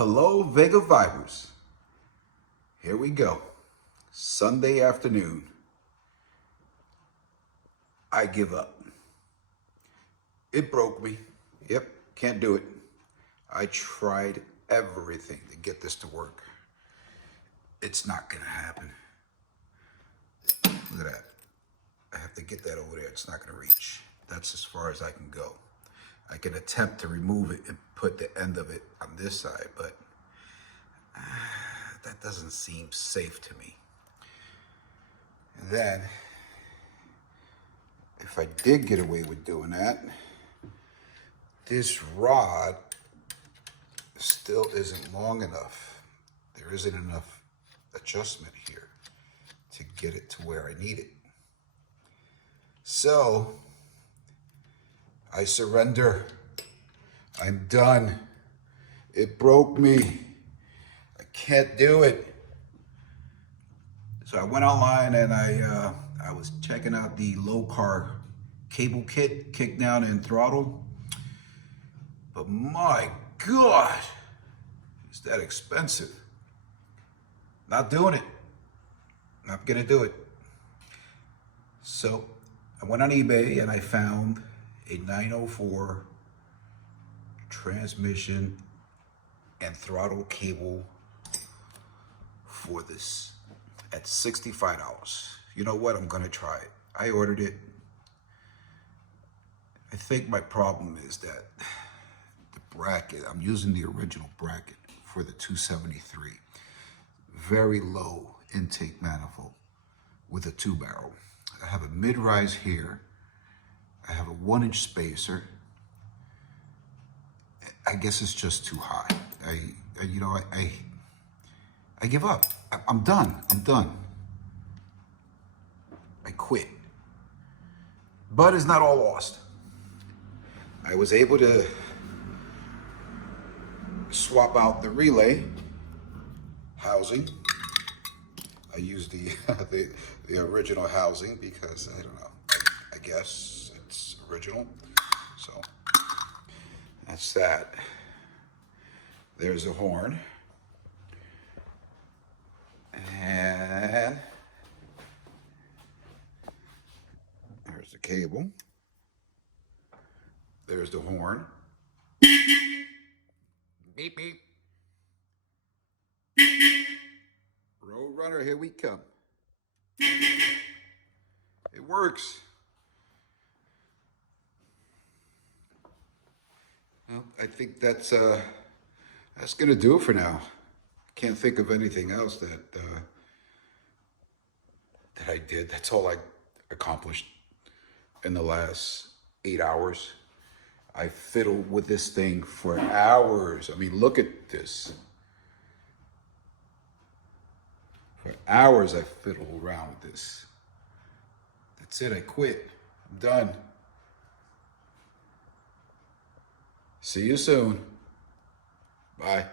Hello, Vega Vibers. Here we go. Sunday afternoon. I give up. It broke me. Yep, can't do it. I tried everything to get this to work. It's not gonna happen. Look at that. I have to get that over there. It's not gonna reach. That's as far as I can go. I can attempt to remove it and put the end of it on this side, but that doesn't seem safe to me. And then, if I did get away with doing that, this rod still isn't long enough. There isn't enough adjustment here to get it to where I need it. So, I surrender. I'm done. It broke me. I can't do it. So I went online and I was checking out the lokar cable kit, kick down and throttle. But my God, is that expensive. Not doing it. Not gonna do it. So I went on eBay and I found a 904 transmission and throttle cable for this at $65. You know what? I'm gonna try it. I ordered it. I think my problem is that the bracket, I'm using the original bracket for the 273. Very low intake manifold with a 2-barrel. I have a mid-rise here. I have a 1-inch spacer. I guess it's just too high. I give up. I'm done. I quit. But it's not all lost. I was able to swap out the relay housing. I used the original housing because I don't know. I guess it's original. So that's that. There's a horn. And there's the cable. There's the horn. Beep, beep. Road runner, here we come. It works. Well, I think that's gonna do it for now. Can't think of anything else that I did. That's all I accomplished in the last 8 hours. I fiddled with this thing for hours. I mean, look at this. For hours I fiddled around with this. That's it, I quit. I'm done. See you soon. Bye.